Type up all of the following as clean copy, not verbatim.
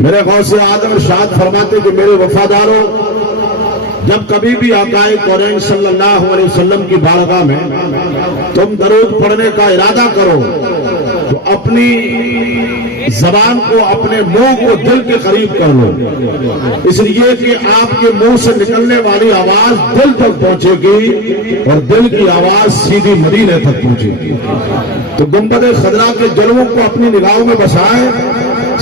میرے غوث اعظم ارشاد فرماتے کہ میرے وفاداروں، جب کبھی بھی آقائے کونین صلی اللہ علیہ وسلم کی بارگاہ میں تم درود پڑھنے کا ارادہ کرو تو اپنی زبان کو، اپنے منہ کو دل کے قریب کر لو، اس لیے کہ آپ کے منہ سے نکلنے والی آواز دل تک پہنچے گی اور دل کی آواز سیدھی مدینے تک پہنچے گی۔ تو گنبد خضرا کے جلووں کو اپنی نگاہوں میں بسائیں،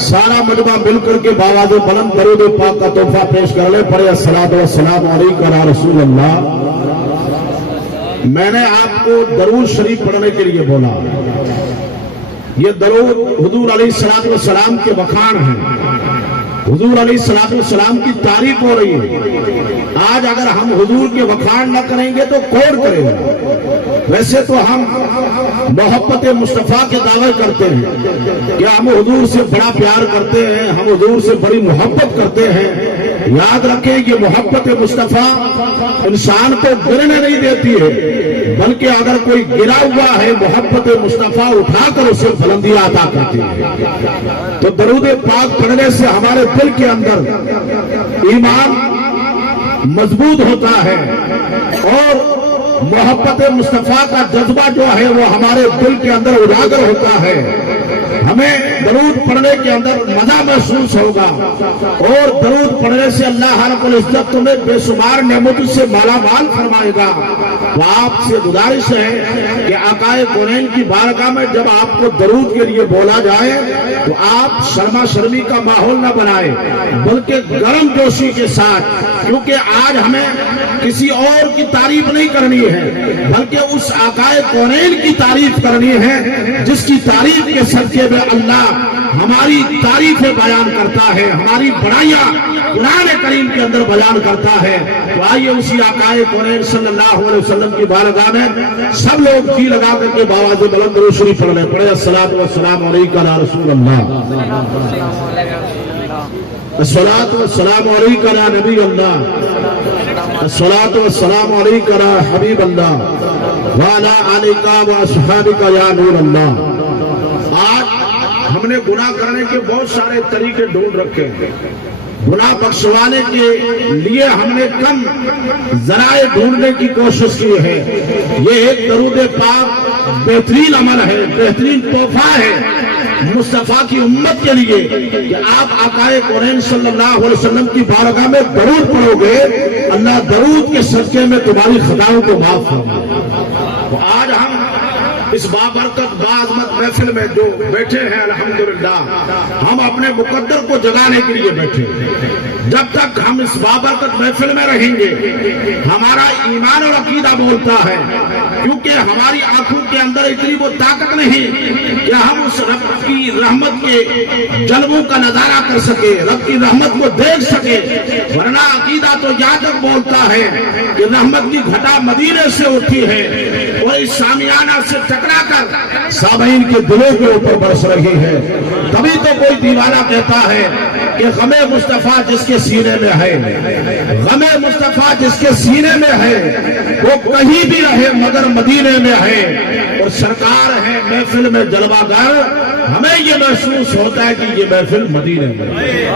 سارا مجمع مل کر کے باواز بلند درود پاک کا تحفہ پیش کر لے، پڑھے الصلاۃ والسلام علیکم یا رسول اللہ۔ میں نے آپ کو درود شریف پڑھنے کے لیے بولا، یہ درود حضور علیہ الصلوۃ والسلام کے بخان ہیں، حضور علیہ الصلوۃ والسلام کی تعریف ہو رہی ہے۔ آج اگر ہم حضور کے بخان نہ کریں گے تو کون کرے گا؟ ویسے تو ہم محبت مصطفیٰ کے دعوے کرتے ہیں کہ ہم حضور سے بڑا پیار کرتے ہیں، ہم حضور سے بڑی محبت کرتے ہیں۔ یاد رکھیں یہ محبت مصطفیٰ انسان کو گرنے نہیں دیتی ہے، بلکہ اگر کوئی گرا ہوا ہے محبت مصطفیٰ اٹھا کر اسے بلندیاں عطا کرتی ہے۔ تو درود پاک پڑھنے سے ہمارے دل کے اندر ایمان مضبوط ہوتا ہے اور محبت مصطفیٰ کا جذبہ جو ہے وہ ہمارے دل کے اندر اجاگر ہوتا ہے۔ ہمیں درود پڑھنے کے اندر مزہ محسوس ہوگا اور درود پڑھنے سے اللہ رب العزت تمہیں بے شمار نعمتوں سے مالا مال فرمائے گا۔ تو آپ سے گزارش ہے کہ آقائے کونین کی بارگاہ میں جب آپ کو درود کے لیے بولا جائے تو آپ شرما شرمی کا ماحول نہ بنائیں، بلکہ گرم جوشی کے ساتھ، کیونکہ آج ہمیں کسی اور کی تعریف نہیں کرنی ہے بلکہ اس آقائے کونین کی تعریف کرنی ہے جس کی تعریف کے صدقے میں اللہ ہماری تعریفیں بیان کرتا ہے، ہماری بڑائیاں قرآن کریم کے اندر بیان کرتا ہے۔ تو آئیے اسی آقائے کونین صلی اللہ علیہ وسلم کی بارگاہ میں سب لوگ جی لگا کر کے باواز بلند درود شریف پڑھ لیں، پڑھے الصلاۃ والسلام علیکم یا رسول اللہ، الصلاۃ والسلام علیکم یا نبی اللہ، الصلاۃ والسلام علیکم یا حبیب اللہ وعلی آلک واصحابک یا نور اللہ۔ آج ہم نے گناہ کرنے کے بہت سارے طریقے ڈھونڈ رکھے ہیں، گناہ بخشوانے کے لیے ہم نے کم ذرائع ڈھونڈنے کی کوشش کی ہے۔ یہ ایک درود پاک بہترین عمل ہے، بہترین تحفہ ہے مصطفیٰ کی امت کے لیے کہ آپ آقائے کونین صلی اللہ علیہ وسلم کی بارگاہ میں درود پڑھو گے، اللہ درود کے صدقے میں تمہاری خطاؤں کو معاف فرمائے گا۔ آج ہم اس بابرکت باعظمت محفل میں جو بیٹھے ہیں الحمدللہ، ہم اپنے مقدر کو جگانے کے لیے بیٹھے ہیں۔ جب تک ہم اس بابرکت محفل میں رہیں گے ہمارا ایمان اور عقیدہ بولتا ہے، کیونکہ ہماری آنکھوں کے اندر اتنی وہ طاقت نہیں کہ ہم اس رب کی رحمت کے جلووں کا نظارہ کر سکے، رب کی رحمت کو دیکھ سکے، ورنہ عقیدہ تو یہاں تک بولتا ہے کہ رحمت کی گھٹا مدینے سے اٹھی ہے اور اس شامیانہ سے ٹکرا کر سامعین کے دلوں کے اوپر برس رہی ہے۔ تبھی تو کوئی دیوانہ کہتا ہے کہ غم مصطفیٰ جس کے سینے میں ہے، غم مصطفیٰ جس کے سینے میں ہے وہ کہیں بھی رہے مگر مدینے میں ہے، اور سرکار ہے محفل میں جلوہ گر، ہمیں یہ محسوس ہوتا ہے کہ یہ محفل مدینے میں ہے۔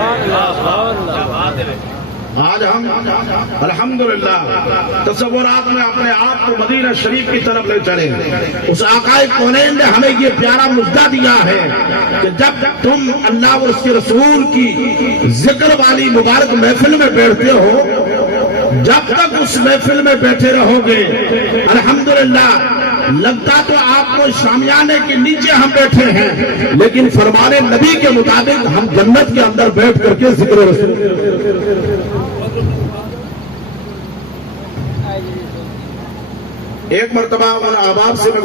آج ہم الحمدللہ تصورات میں اپنے آپ کو مدینہ شریف کی طرف لے چلے۔ اس آقائے کونین نے ہمیں یہ پیارا مژدہ دیا ہے کہ جب تم اللہ اور اس کے رسول کی ذکر والی مبارک محفل میں بیٹھتے ہو، جب تک اس محفل میں بیٹھے رہو گے الحمدللہ لگتا تو آپ کو شامیانے کے نیچے ہم بیٹھے ہیں، لیکن فرمان نبی کے مطابق ہم جنت کے اندر بیٹھ کر کے ذکر رسول۔ ایک مرتبہ ان احباب سے میں